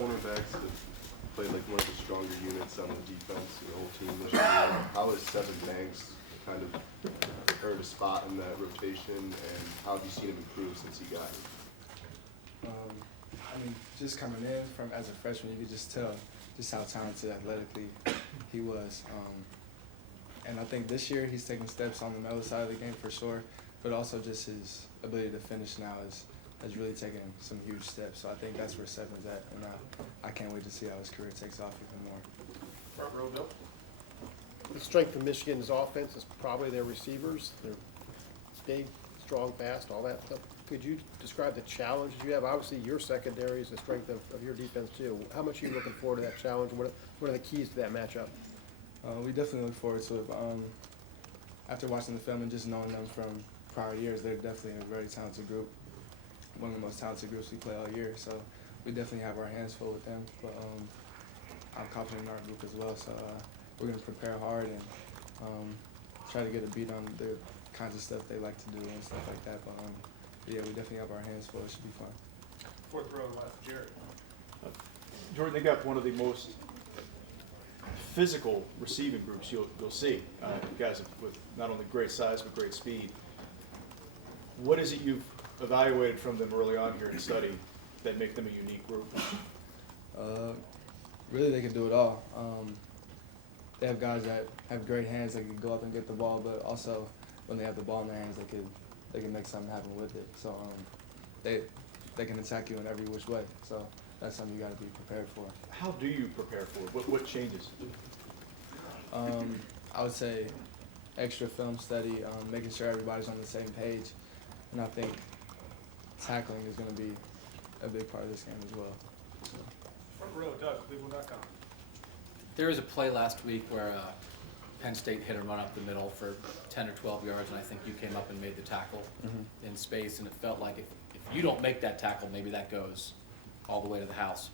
cornerbacks have played like one of the stronger units on the defense, your whole team this year. How has Seven Banks kind of earned a spot in that rotation, and how have you seen him improve since he got here? I mean, just coming in from as a freshman, you could just tell just how talented athletically he was. And I think this year he's taking steps on the mellow side of the game for sure, but also just his ability to finish now has really taken some huge steps. So I think that's where Seven's at, and I can't wait to see how his career takes off even more. Front row, Bill. The strength of Michigan's offense is probably their receivers. They're big, strong, fast, all that stuff. Could you describe the challenges you have? Obviously, your secondary is the strength of your defense, too. How much are you looking forward to that challenge? What are the keys to that matchup? We definitely look forward to it. After watching the film and just knowing them from prior years, they're definitely a very talented group. One of the most talented groups we play all year. So we definitely have our hands full with them. But I'm confident in our group as well. So we're going to prepare hard and try to get a beat on the kinds of stuff they like to do and stuff like that. But yeah, we definitely have our hands full. It should be fun. Fourth row, left, Jared. Jordan, they got one of the most physical receiving groups you'll see. Guys with not only great size but great speed. What is it you've evaluated from them early on here in study that make them a unique group? Really, they can do it all. They have guys that have great hands that can go up and get the ball, but also when they have the ball in their hands, they can make something happen with it. So they can attack you in every which way. So that's something you got to be prepared for. How do you prepare for it? What changes? I would say extra film study, making sure everybody's on the same page, and I think tackling is going to be a big part of this game as well. So. Front row, Doug, Cleveland.com. There was a play last week where Penn State hit a run up the middle for 10 or 12 yards, and I think you came up and made the tackle in space, and it felt like if you don't make that tackle, maybe that goes all the way to the house.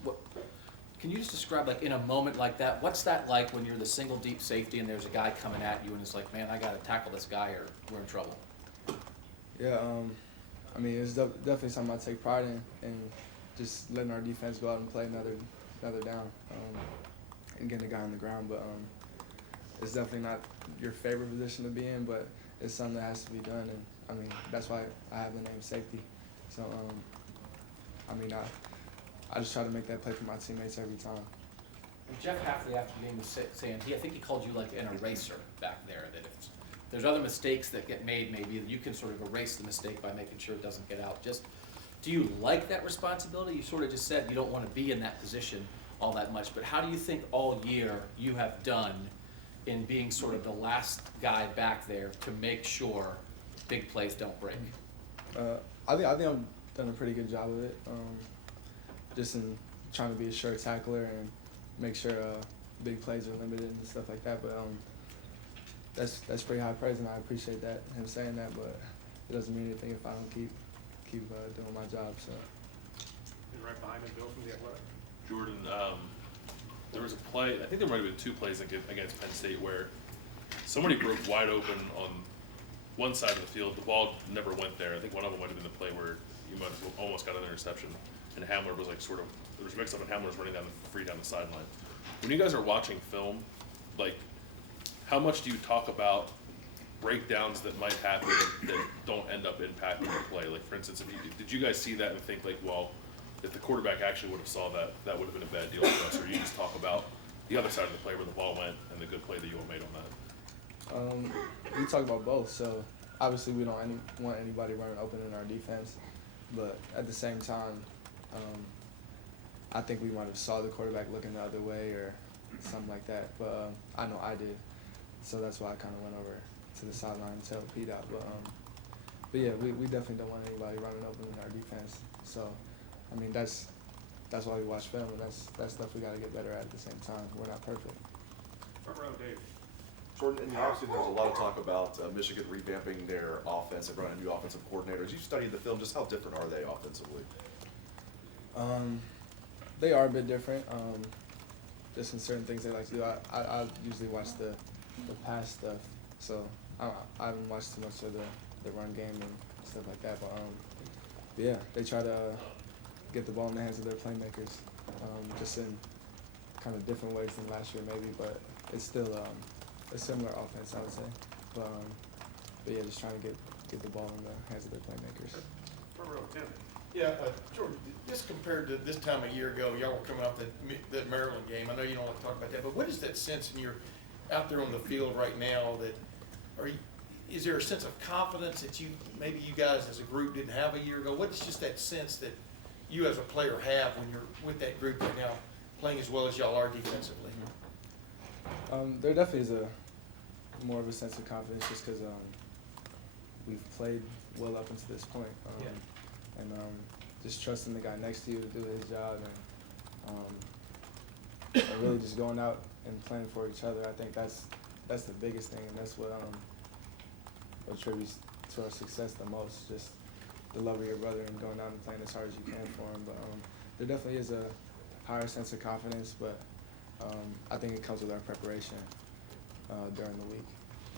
Can you just describe, like, in a moment like that, what's that like when you're the single deep safety and there's a guy coming at you and it's like, man, I got to tackle this guy or we're in trouble? Yeah, I mean, it's definitely something I take pride in, and just letting our defense go out and play another down and getting a guy on the ground. But it's definitely not your favorite position to be in, but it's something that has to be done. And I mean, that's why I have the name safety. So I mean, I just try to make that play for my teammates every time. And Jeff Hafley after the game was saying, I think he called you like an eraser back there, that if there's other mistakes that get made, maybe you can sort of erase the mistake by making sure it doesn't get out. Just, do you like that responsibility? You sort of just said you don't want to be in that position all that much, but how do you think all year you have done in being sort of the last guy back there to make sure big plays don't break? I think I've done a pretty good job of it, just in trying to be a sure tackler and make sure big plays are limited and stuff like that. But that's pretty high praise, and I appreciate that, him saying that. But it doesn't mean anything if I don't keep doing my job. So. And right behind him, Bill from the Athletic. Jordan, there was a play, I think there might have been two plays against Penn State where somebody broke wide open on one side of the field. The ball never went there. I think one of them might have been the play where you might have almost got an interception, and Hamler was like sort of, there was a mix-up and Hamler was running free down the sideline. When you guys are watching film, like, how much do you talk about breakdowns that might happen that don't end up impacting the play? Like, for instance, did you guys see that and think like, well, if the quarterback actually would have saw that, that would have been a bad deal for us? Or you just talk about the other side of the play where the ball went and the good play that you all made on that? We talk about both. So obviously we don't want anybody running open in our defense, but at the same time, I think we might have saw the quarterback looking the other way or something like that. But I know I did, so that's why I kind of went over to the sideline to help Pete out. But yeah, we definitely don't want anybody running open in our defense. So I mean, that's why we watch film, and that's stuff we got to get better at the same time. We're not perfect. Front row, Dave. Jordan, in the offseason, there's a lot of talk about Michigan revamping their offense and running new offensive coordinators. You studied the film. Just how different are they offensively? They are a bit different. Just in certain things they like to do. I usually watch the pass stuff, so I haven't watched too much of the run game and stuff like that. But yeah, they try to get the ball in the hands of their playmakers. just in kind of different ways than last year maybe, but it's still a similar offense, I would say. But yeah, just trying to get the ball in the hands of their playmakers. Front row, Tim. Yeah, Jordan, just compared to this time a year ago, y'all were coming off that Maryland game. I know you don't want to talk about that, but what is that sense when you're out there on the field right now that, is there a sense of confidence that maybe you guys as a group didn't have a year ago? What is just that sense that you as a player have when you're with that group right now, playing as well as y'all are defensively? There definitely is more of a sense of confidence just because we've played well up until this point. And just trusting the guy next to you to do his job and really just going out and playing for each other. I think that's the biggest thing, and that's what attributes to our success the most, just the love of your brother and going out and playing as hard as you can for him. But there definitely is a higher sense of confidence, but I think it comes with our preparation during the week.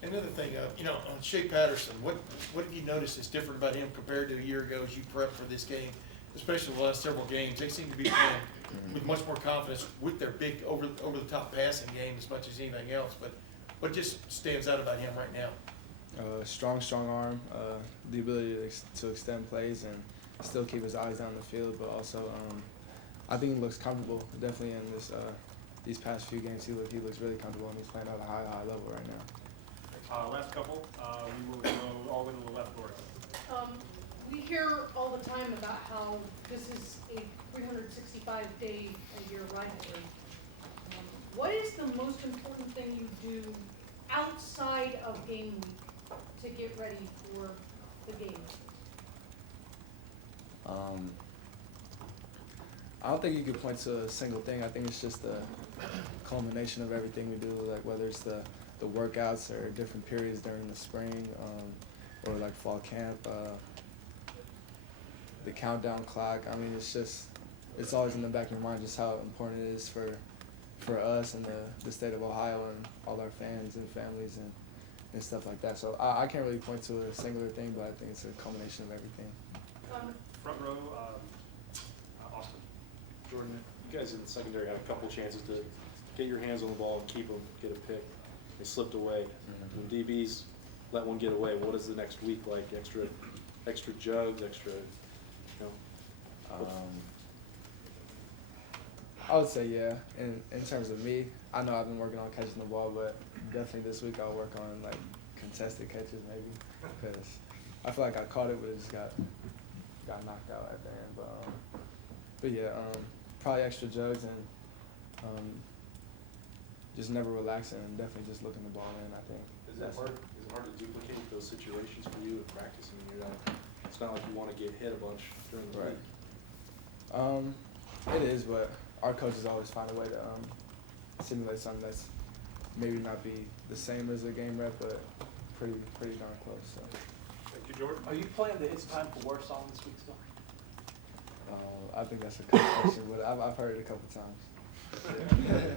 Another thing, on Shea Patterson, what have you noticed is different about him compared to a year ago as you prepped for this game, especially the last several games? They seem to be playing with much more confidence with their big over-the-top passing game as much as anything else. But what just stands out about him right now? Strong arm, the ability to extend plays and still keep his eyes down the field, but also I think he looks comfortable. Definitely in these past few games, he looks really comfortable, and he's playing at a high level right now. Last couple, we will go all the way to the left, Laura. We hear all the time about how this is a 365-day-a-year rivalry. What is the most important thing you do outside of game week to get ready for the game? I don't think you could point to a single thing. I think it's just the culmination of everything we do, like whether it's the workouts or different periods during the spring or like fall camp, the countdown clock. I mean, it's always in the back of your mind just how important it is for us and the state of Ohio and all our fans and families and stuff like that. So I can't really point to a singular thing, but I think it's a culmination of everything. Front row, Austin. Jordan, you guys in the secondary had a couple chances to get your hands on the ball and keep them, get a pick. They slipped away. When DBs let one get away, what is the next week like? Extra jugs, extra, I would say yeah. In terms of me, I know I've been working on catching the ball, but definitely this week I'll work on like contested catches maybe, because I feel like I caught it, but it just got knocked out at the end. But yeah, probably extra jugs and just never relaxing and definitely just looking the ball in. I think. Is it hard to duplicate those situations for you in practice? I mean, it's not like you want to get hit a bunch during the week. It is, but our coaches always find a way to simulate something that's maybe not be the same as a game rep, but pretty darn close. So. Thank you, Jordan. Are you playing the It's Time for Warsaw this week still? I think that's a good question, but I've heard it a couple times. Thank you, Jordan.